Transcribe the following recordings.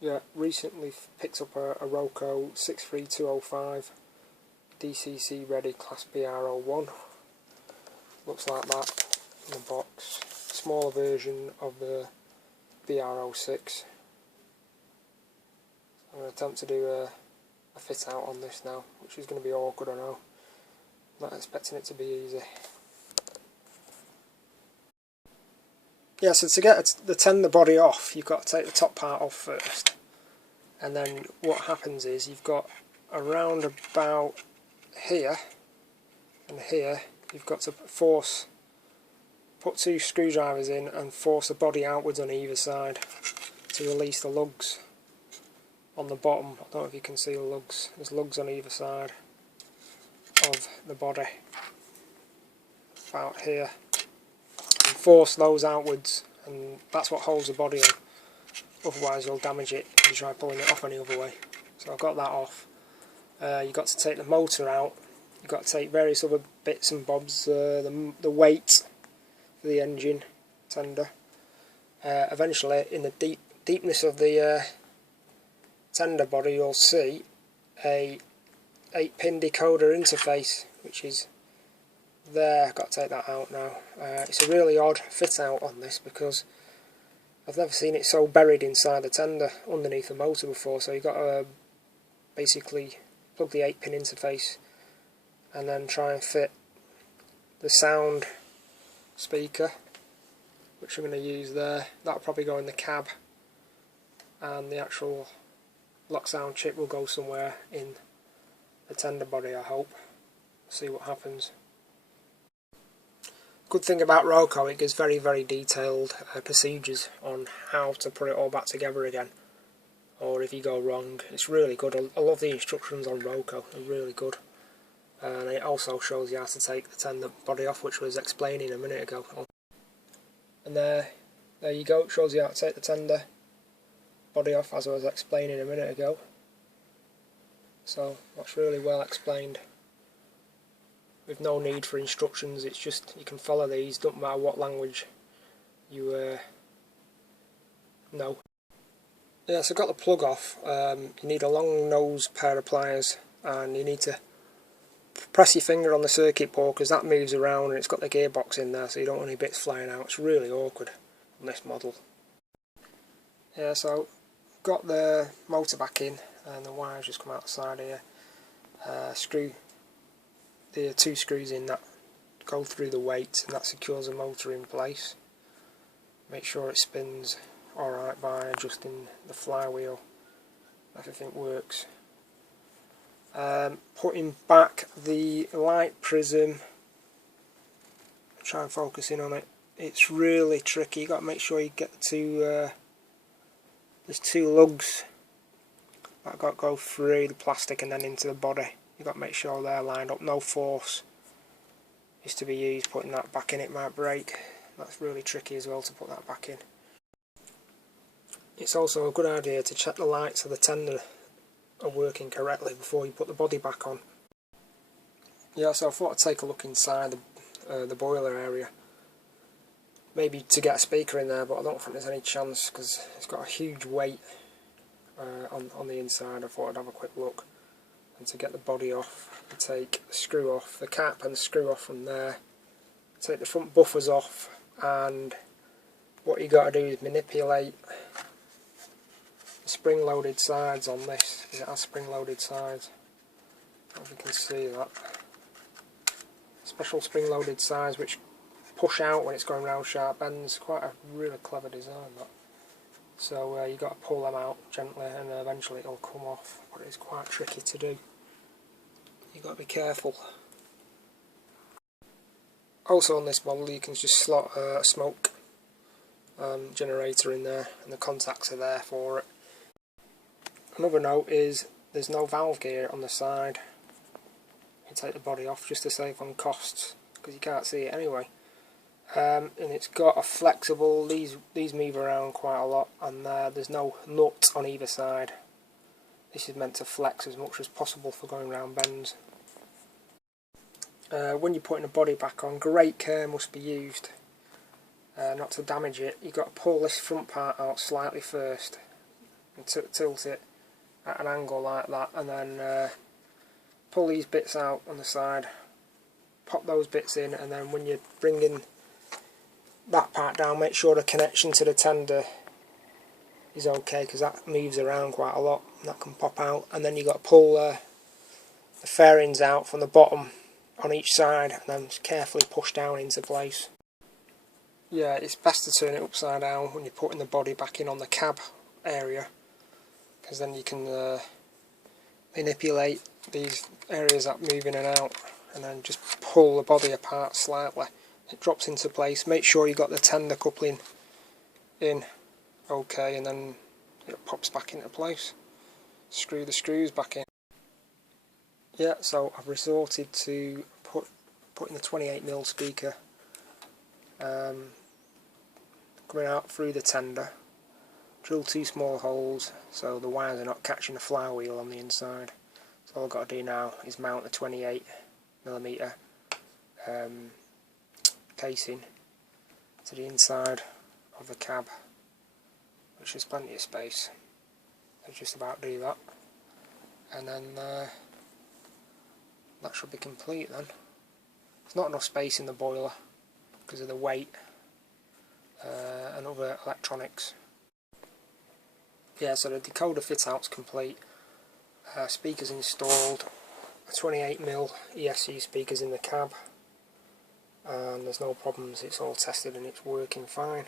Yeah, recently picked up a ROCO 63205 DCC ready Class BR01. Looks like that in the box. Smaller version of the BR06. I'm going to attempt to do a fit out on this now, which is going to be awkward, I know. Not expecting it to be easy. Yeah, so to get the tender body off, you've got to take the top part off first. And then what happens is you've got around about here and here, you've got to put two screwdrivers in and force the body outwards on either side to release the lugs on the bottom. I don't know if you can see the lugs. There's lugs on either side of the body, about here. And force those outwards, and that's what holds the body on. Otherwise you'll damage it if you try pulling it off any other way. So I've got that off. You've got to take the motor out. You've got to take various other bits and bobs, the weight for the engine tender. Eventually, in the deepness of the tender body, you'll see a 8-pin decoder interface, which is there. I've got to take that out now. It's a really odd fit out on this because I've never seen it so buried inside the tender underneath the motor before. So you've got to basically plug the 8-pin interface and then try and fit the sound speaker, which I'm going to use there. That'll probably go in the cab, and the actual lok-sound chip will go somewhere in the tender body, I hope. See what happens. Good thing about ROCO, it gives very, very detailed procedures on how to put it all back together again, or if you go wrong. It's really good. I love the instructions on ROCO, they're really good. And it also shows you how to take the tender body off, which I was explaining a minute ago. And there you go, it shows you how to take the tender body off, as I was explaining a minute ago. So that's really well explained, with no need for instructions. It's just, you can follow these, don't matter what language you know. Yeah, so I've got the plug off. You need a long nose pair of pliers, and you need to press your finger on the circuit board because that moves around and it's got the gearbox in there, so you don't want any bits flying out. It's really awkward on this model. Yeah, so got the motor back in and the wires just come out the side here. Screw the two screws in that go through the weight, and that secures the motor in place. Make sure it spins alright by adjusting the flywheel. Everything works. Putting back the light prism, try and focus in on it. It's really tricky. You've got to make sure you get there's two lugs that got to go through the plastic and then into the body. You've got to make sure they're lined up. No force is to be used putting that back in, it might break. That's really tricky as well to put that back in. It's also a good idea to check the lights of the tender are working correctly before you put the body back on. Yeah, so I thought I'd take a look inside the boiler area. Maybe to get a speaker in there, but I don't think there's any chance because it's got a huge weight on the inside. I thought I'd have a quick look. And to get the body off, you take the screw off, the cap and the screw off from there. Take the front buffers off, and what you got to do is manipulate the spring-loaded sides on this, because it has spring-loaded sides. I don't know if you can see that. Special spring-loaded sides which push out when it's going round sharp bends. Quite a really clever design, that. So you've got to pull them out gently and eventually it'll come off, but it's quite tricky to do. You've got to be careful. Also on this model you can just slot a smoke generator in there, and the contacts are there for it. Another note is there's no valve gear on the side. You take the body off just to save on costs, because you can't see it anyway. And it's got a flexible, these move around quite a lot, and there's no nut on either side. This is meant to flex as much as possible for going round bends. When you're putting the body back on, great care must be used not to damage it. You've got to pull this front part out slightly first, and tilt it at an angle like that, and then pull these bits out on the side, pop those bits in, and then when you're bringing that part down, make sure the connection to the tender is okay, because that moves around quite a lot and that can pop out. And then you've got to pull the fairings out from the bottom on each side and then carefully push down into place. Yeah, it's best to turn it upside down when you're putting the body back in on the cab area, because then you can manipulate these areas that move in and out, and then just pull the body apart slightly. It drops into place. Make sure you got the tender coupling in okay, and then it pops back into place. Screw the screws back in. Yeah, so I've resorted to putting the 28mm speaker coming out through the tender. Drill 2 small holes so the wires are not catching the flywheel on the inside. So all I've got to do now is mount the 28mm casing to the inside of the cab, which is plenty of space. So just about do that, and then that should be complete then. There's not enough space in the boiler because of the weight and other electronics. Yeah, so the decoder fit out's complete. Speakers installed, 28mm ESC speakers in the cab, and there's no problems. It's all tested and it's working fine.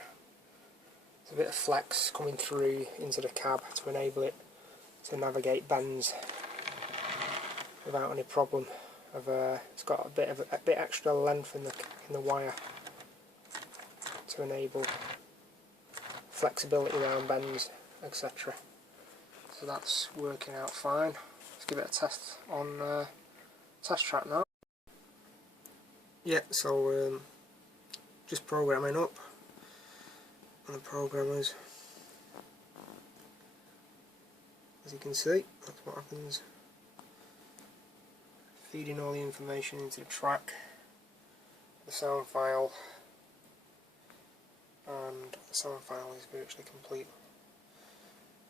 There's a bit of flex coming through into the cab to enable it to navigate bends without any problem. It's got a bit extra length in the wire to enable flexibility around bends, etc. So that's working out fine. Let's give it a test on test track now. Yeah, so just programming up on the programmers. As you can see, that's what happens. Feeding all the information into the track, the sound file, and the sound file is virtually complete.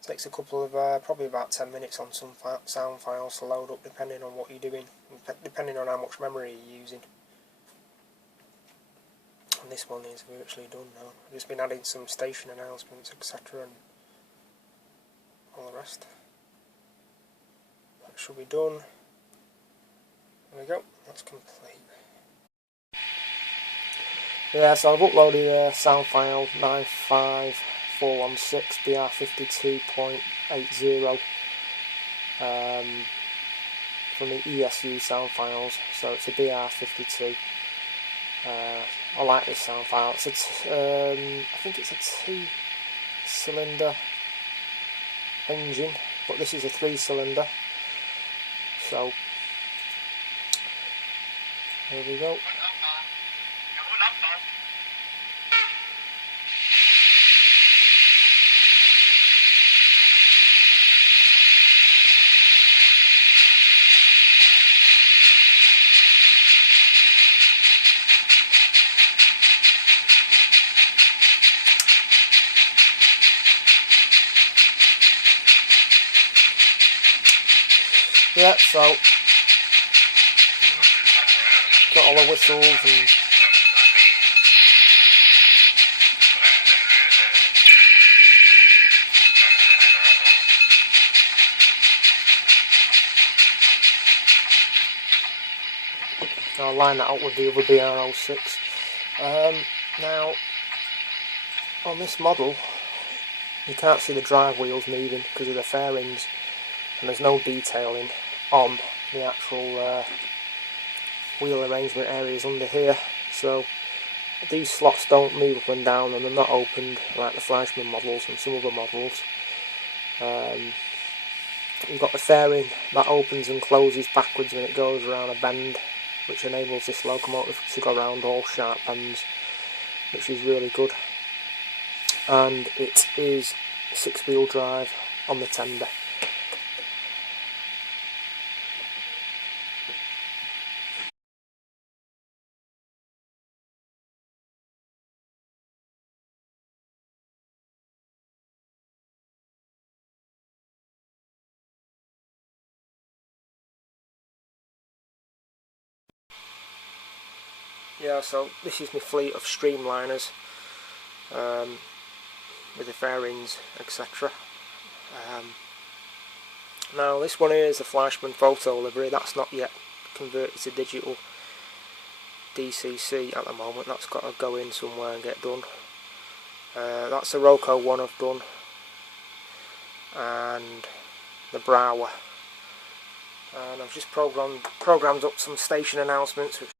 Takes a couple of, probably about 10 minutes on some sound files to load up, depending on what you're doing, depending on how much memory you're using. And this one is virtually done now. I've just been adding some station announcements, etc., and all the rest. That should be done. There we go, that's complete. Yeah, so I've uploaded a sound file 95416 BR52.80 from the ESU sound files, so it's a BR52. I like this sound file. It's I think it's a 2-cylinder engine, but this is a 3-cylinder. So there we go. Yeah, so got all the whistles and I'll line that up with the other BR06. Now, on this model, you can't see the drive wheels moving because of the fairings, and there's no detailing on the actual wheel arrangement areas under here. So these slots don't move up and down, and they're not opened like the Fleischmann models and some other models. You've got the fairing that opens and closes backwards when it goes around a bend, which enables this locomotive to go around all sharp bends, which is really good. And it is 6-wheel drive on the tender. yeah, so this is my fleet of streamliners with the fairings, etc. Now this one here is the Fleischmann photo livery. That's not yet converted to digital DCC at the moment. That's got to go in somewhere and get done. That's the ROCO one I've done, and the brawa. And I've just programmed up some station announcements which